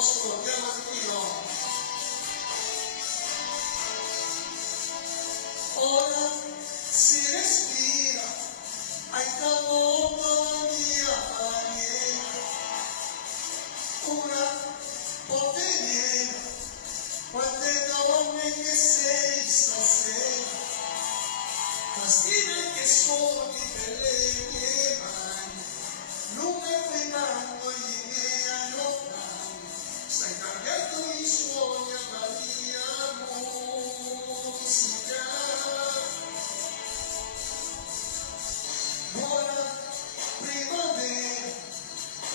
nostro, diamo a Dio. Ora si respira, ai capo mia maniera, una poverina, quante donne che sei stasera, ma scrive che suoni per le mie mani, lunga frenando i miei allontani, stai cambiando i suoni a Maria musica. Buona primavera,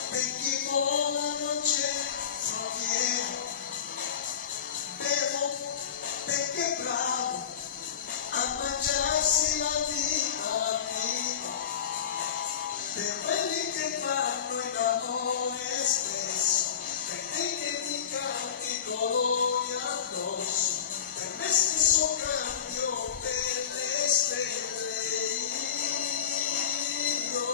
per chi vola non c'è frontiera, bevo perché è bravo a mangiarsi la vita, per quelli che fanno il amore spesso, per te che ti cambi i colori addosso, per me stesso cambio per le stelle io.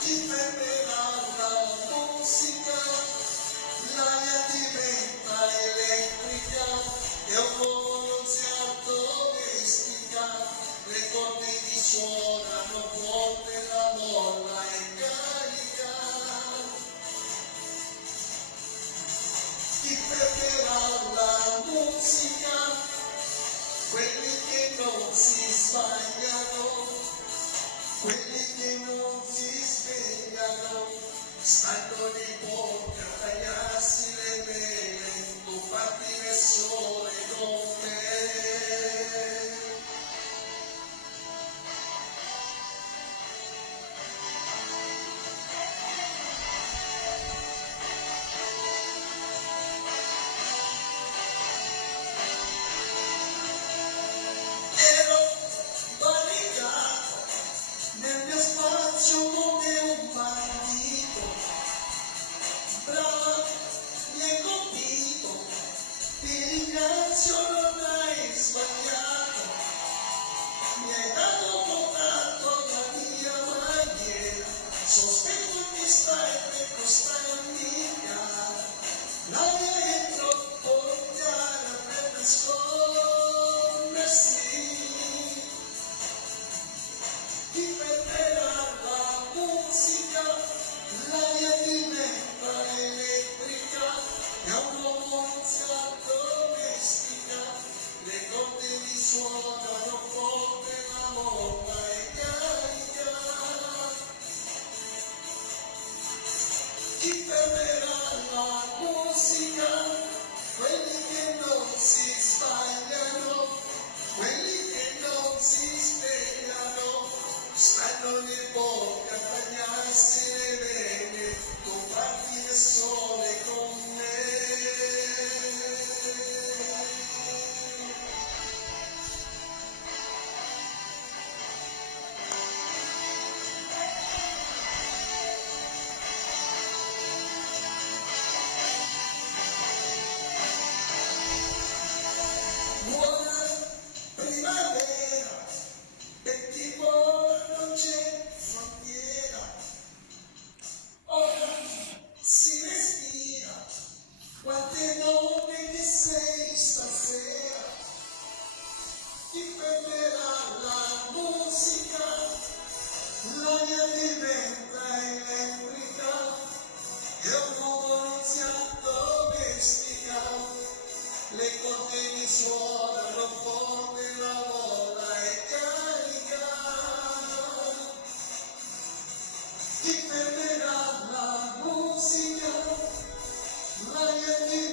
Ti fermerà la musica, l'aria diventa elettrica, e un uomo non si addomestica, le corde di suonano forte, la molla è carica. Ti fermerà la musica, quelli che non si sbagliano, quelli che non si svegliano, stanno di bocca a tagliarsi le vene, tu fatti il sole con me. Ero barricato nel mio spazio come un bandito, brava, mi hai colpito, ti ringrazio, non hai sbagliato, mi hai dato contatto alla mia maniera, sospetto che stai per costare l'aria è troppo chiara per nascondersi. Ti fermerà la musica, l'aria diventa elettrica, e a un uomo non si addomestica, le corde di suonano forte, la molla è carica. Ti fermerà la musica, quelli che non si sbagliano, quelli che non si svegliano, stanno di bocca a tagliarsi le vene, tu fatti il sole con me. Buona primavera, per chi vola non c'è frontiera, ora si respira, quante donne che sei stasera, ti fermerà la musica, l'aria diventa elettrica, e un uomo non si addomestica, le corde mi suonano forte, la molla è carica. Ti fermerà la musica, l'aria di